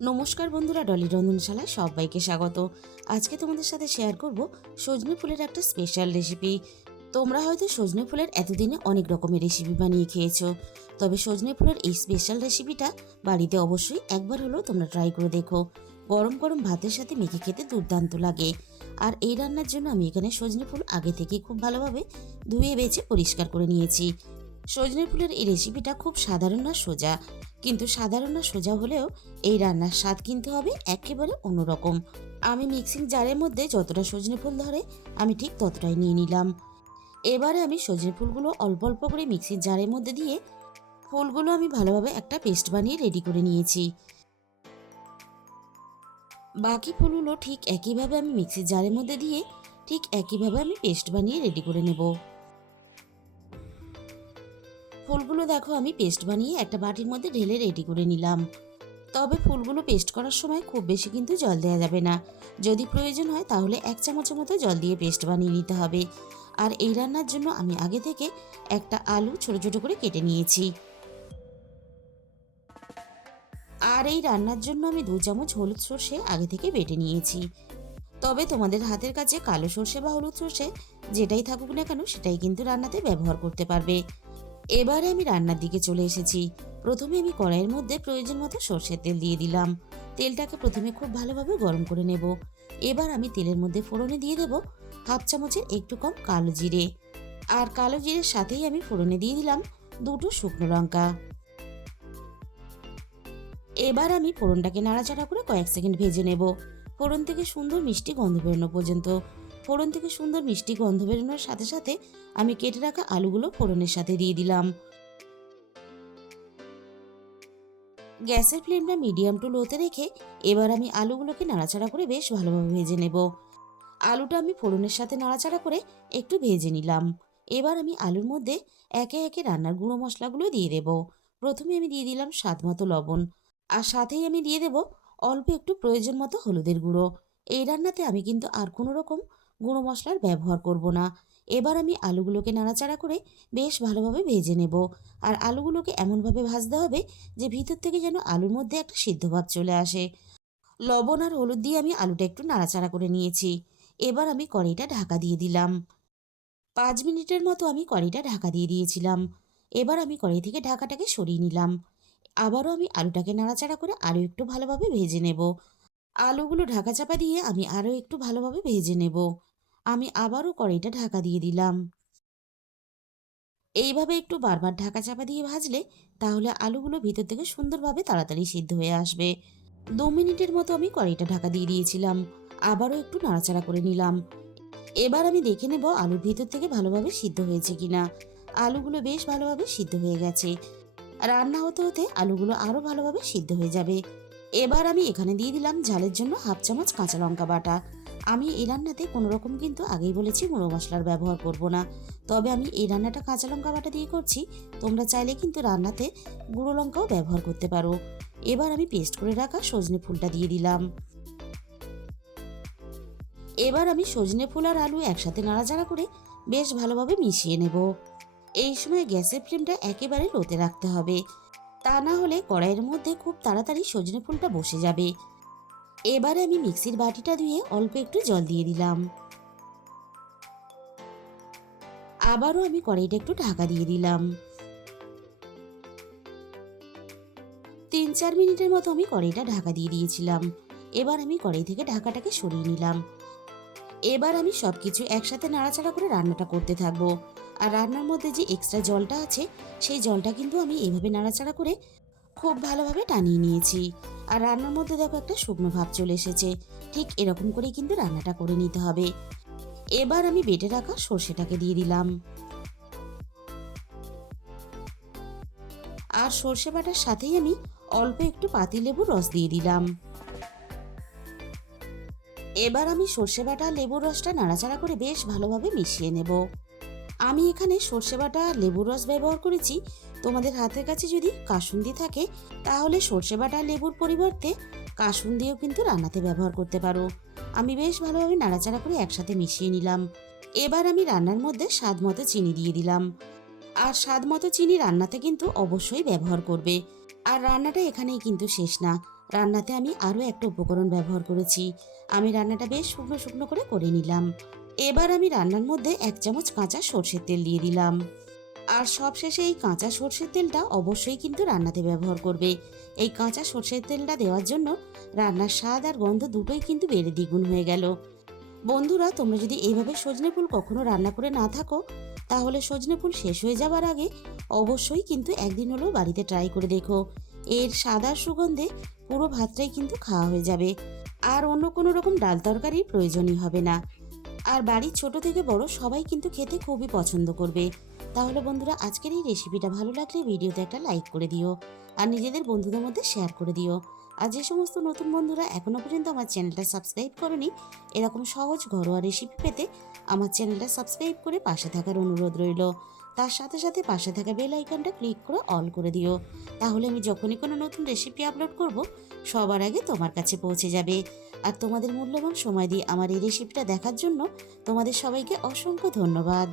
নমস্কার বন্ধুরা, ডলি রন্ধনশালায় সবাইকে স্বাগত। আজকে তোমাদের সাথে শেয়ার করব সজনে ফুলের একটা স্পেশাল রেসিপি। তোমরা হয়তো সজনে ফুলের এতদিনে অনেক রকমের রেসিপি বানিয়ে খেয়েছো, তবে সজনে ফুলের এই স্পেশাল রেসিপিটা বাড়িতে অবশ্যই একবার হলেও তোমরা ট্রাই করে দেখো। গরম গরম ভাতের সাথে মেখে খেতে দুর্দান্ত লাগে। আর এই রান্নার জন্য আমি এখানে সজনে ফুল আগে থেকে খুব ভালোভাবে ধুয়ে বেছে পরিষ্কার করে নিয়েছি। সজনে ফুলের এই রেসিপিটা খুব সাধারণ আর সোজা, কিন্তু সাধারণ আর সোজা হলেও এই রান্নার স্বাদ কিন্তু হবে একেবারে অন্যরকম। আমি মিক্সিং জারের মধ্যে যতটা সজনে ফুল ধরে আমি ঠিক ততটাই নিয়ে নিলাম। এবারে আমি সজনে ফুলগুলো অল্প অল্প করে মিক্সির জারের মধ্যে দিয়ে ফুলগুলো আমি ভালোভাবে একটা পেস্ট বানিয়ে রেডি করে নিয়েছি। বাকি ফুলগুলো ঠিক একইভাবে আমি মিক্সির জারের মধ্যে দিয়ে ঠিক একইভাবে আমি পেস্ট বানিয়ে রেডি করে নেব। ফুলগুলো দেখো আমি পেস্ট বানিয়ে একটা বাটির মধ্যে ঢেলে রেডি করে নিলাম। তবে ফুলগুলো পেস্ট করার সময় খুব বেশি কিন্তু জল দেওয়া যাবে না। যদি প্রয়োজন হয় তাহলে 1 চামচের মতো জল দিয়ে পেস্ট বানিয়ে নিতে হবে। আর এই রান্নার জন্য আমি আগে থেকে একটা আলু ছোট ছোট করে কেটে নিয়েছি। আর এই রান্নার জন্য আমি 2 চামচ হলুদ সর্ষে আগে থেকে বেটে নিয়েছি। তবে তোমাদের হাতের কাছে কালো সর্ষে বা হলুদ সর্ষে যেটাই থাকুক না কেন সেটাই কিন্তু রান্নাতে ব্যবহার করতে পারবে। এবারে আমি রান্নার দিকে চলে এসেছি। প্রথমে আমি কড়াইয়ের মধ্যে প্রয়োজন মতো সর্ষের তেল দিয়ে দিলাম। তেলটাকে প্রথমে খুব ভালোভাবে গরম করে নেব। এবার আমি তেলের মধ্যে ফোড়নে দিয়ে দেব 1/2 চামচের একটু কম কালো জিরে। আর কালো জিরের সাথেই আমি ফোড়নে দিয়ে দিলাম 2টো শুকনো লঙ্কা। এবার আমি ফোড়নটাকে নাড়াচাড়া করে কয়েক সেকেন্ড ভেজে নেব, ফোড়ন থেকে সুন্দর মিষ্টি গন্ধ বেরোনো পর্যন্ত। ফোড়ন থেকে সুন্দর মিষ্টি গন্ধ বেরোনোর সাথে সাথে আমি কেটে রাখা আলুগুলো ফোড়নের সাথে দিয়ে দিলাম। গ্যাসের ফ্লেমটা মিডিয়াম টু লোতে রেখে এবার আমি আলুগুলোকে নাড়াচাড়া করে বেশ ভালোভাবে ভেজে নেব। আলুটা আমি ফোড়নের সাথে নাড়াচাড়া করে একটু ভেজে নিলাম। এবার আমি আলুর মধ্যে একে একে রান্নার গুঁড়ো মশলাগুলো দিয়ে দেব। প্রথমে আমি দিয়ে দিলাম স্বাদ মতো লবণ, আর সাথেই আমি দিয়ে দেব অল্প একটু প্রয়োজন মতো হলুদের গুঁড়ো। এই রান্নাতে আমি কিন্তু আর কোনো রকম গুঁড়ো মশলার ব্যবহার করব না। এবার আমি আলুগুলোকে নাড়াচাড়া করে বেশ ভালোভাবে ভেজে নেব। আর আলুগুলোকে এমনভাবে ভাজতে হবে যে ভিতর থেকে যেন আলুর মধ্যে একটা সিদ্ধ ভাব চলে আসে। লবণ আর হলুদ দিয়ে আমি আলুটা একটু নাড়াচাড়া করে নিয়েছি। এবার আমি কড়াইটা ঢাকা দিয়ে দিলাম। 5 মিনিটের মতো আমি কড়াইটা ঢাকা দিয়ে দিয়েছিলাম। এবার আমি কড়াই থেকে ঢাকাটাকে সরিয়ে নিলাম। আবারও আমি আলুটাকে নাড়াচাড়া করে আরও একটু ভালোভাবে ভেজে নেব। আলুগুলো ঢাকা চাপা দিয়ে আমি আরও একটু ভালোভাবে ভেজে নেব। আমি আবারও কড়াইটা ঢাকা দিয়ে দিলাম। এইভাবে একটু বারবার ঢাকা চাপা দিয়ে ভাজলে তাহলে আলুগুলো ভিতর থেকে সুন্দরভাবে তাড়াতাড়ি সিদ্ধ হয়ে আসবে। 2 মিনিটের মতো আমি কড়াইটা ঢাকা দিয়ে দিয়েছিলাম। আবারও একটু নাড়াচাড়া করে নিলাম। এবার আমি দেখে নেব আলুর ভিতর থেকে ভালোভাবে সিদ্ধ হয়েছে কিনা। আলুগুলো বেশ ভালোভাবে সিদ্ধ হয়ে গেছে। রান্না হতে হতে আলুগুলো আরও ভালোভাবে সিদ্ধ হয়ে যাবে। এবার আমি এখানে দিয়ে দিলাম ঝালের জন্য 1/2 চামচ কাঁচা লঙ্কা বাটা। আমি এই রান্নাতে কোনো রকম কিন্তু আগেই বলেছি গুঁড়ো মশলার ব্যবহার করব না। তবে আমি এই রান্নাটা কাঁচা লঙ্কা বাটা দিয়ে করছি। তোমরা চাইলে কিন্তু রান্নাতে গুঁড়ো লঙ্কাও ব্যবহার করতে পারো। এবার আমি পেস্ট করে রাখা সজনে ফুলটা দিয়ে দিলাম। এবার আমি সজনে ফুল আর আলু একসাথে নাড়াচাড়া করে বেশ ভালোভাবে মিশিয়ে নেব। এই সময় গ্যাসের ফ্লেমটা একেবারে লোতে রাখতে হবে, তা না হলে কড়াইয়ের মধ্যে খুব তাড়াতাড়ি সজনে ফুলটা বসে যাবে। এবারে আমি মিক্সির বাটিটা ধুয়ে অল্প একটু জল দিয়ে দিলাম। আবারও আমি কড়াইটা একটু ঢাকা দিয়ে দিলাম। 3-4 মিনিটের মতো আমি কড়াইটা ঢাকা দিয়ে দিয়েছিলাম। এবার আমি কড়াই থেকে ঢাকাটাকে সরিয়ে নিলাম। এবার আমি সবকিছু একসাথে নাড়াচাড়া করে রান্নাটা করতে থাকবো। আর রান্নার মধ্যে যে এক্সট্রা জলটা আছে সেই জলটা কিন্তু আমি এইভাবে নাড়াচাড়া করে খুব ভালোভাবে টানিয়ে নিয়েছি। আর রান্নার মধ্যে দেখো একটা শুকনো ভাব চলে এসেছে। ঠিক এরকম করেই কিন্তু রান্নাটা করে নিতে হবে। এবার আমি বেটে রাখা সর্ষেটাকে দিয়ে দিলাম। আর সর্ষে বাটার সাথেই আমি অল্প একটু পাতিলেবুর রস দিয়ে দিলাম। এবার আমি সর্ষে বাটা লেবুর রসটা নাড়াচাড়া করে বেশ ভালোভাবে মিশিয়ে নেব। আমি এখানে সর্ষে বাটা লেবুর রস ব্যবহার করেছি। তোমাদের হাতের কাছে যদি কাসুন্দি থাকে তাহলে সর্ষে বাটা লেবুর পরিবর্তে কাসুন্দিও কিন্তু রান্নাতে ব্যবহার করতে পারো। আমি বেশ ভালোভাবে নাড়াচাড়া করে একসাথে মিশিয়ে নিলাম। এবার আমি রান্নার মধ্যে স্বাদ মতো চিনি দিয়ে দিলাম। আর স্বাদ মতো চিনি রান্নাতে কিন্তু অবশ্যই ব্যবহার করবে। আর রান্নাটা এখানেই কিন্তু শেষ না। রান্নাতে আমি আরও একটা উপকরণ ব্যবহার করেছি। আমি রান্নাটা বেশ শুকনো শুকনো করে নিলাম। এবার আমি রান্নার মধ্যে 1 চামচ কাঁচা সর্ষের তেল দিয়ে দিলাম। আর সবশেষে এই কাঁচা সর্ষের তেলটা অবশ্যই কিন্তু রান্নাতে ব্যবহার করবে। এই কাঁচা সর্ষের তেলটা দেওয়ার জন্য রান্নার স্বাদ আর গন্ধ দুটোই কিন্তু বেড়ে দ্বিগুণ হয়ে গেল। বন্ধুরা, তোমরা যদি এইভাবে সজনে ফুল কখনো রান্না করে না থাকো, তাহলে সজনে ফুল শেষ হয়ে যাবার আগে অবশ্যই কিন্তু একদিন হলেও বাড়িতে ট্রাই করে দেখো। এর সাদার সুগন্ধে পুরো ভাতটাই কিন্তু খাওয়া হয়ে যাবে, আর অন্য কোনো রকম ডাল তরকারির প্রয়োজনই হবে না। আর বাড়ির ছোট থেকে বড় সবাই কিন্তু খেতে খুবই পছন্দ করবে। তাহলে বন্ধুরা, আজকের এই রেসিপিটা ভালো লাগলে ভিডিওতে একটা লাইক করে দিও, আর নিজেদের বন্ধুদের মধ্যে শেয়ার করে দিও। আর যে সমস্ত নতুন বন্ধুরা এখনো পর্যন্ত আমার চ্যানেলটা সাবস্ক্রাইব করনি, এরকম সহজ ঘরোয়া রেসিপি পেতে আমার চ্যানেলটা সাবস্ক্রাইব করে পাশে থাকার অনুরোধ রইল। তার সাথে সাথে পাশে থাকা বেল আইকনটা ক্লিক করে অল করে দিও। তাহলে আমি যখনই কোনো নতুন রেসিপি আপলোড করব, সবার আগে তোমার কাছে পৌঁছে যাবে। আর তোমাদের মূল্যবান সময় দিয়ে আমার এই রেসিপিটা দেখার জন্য তোমাদের সবাইকে অসংখ্য ধন্যবাদ।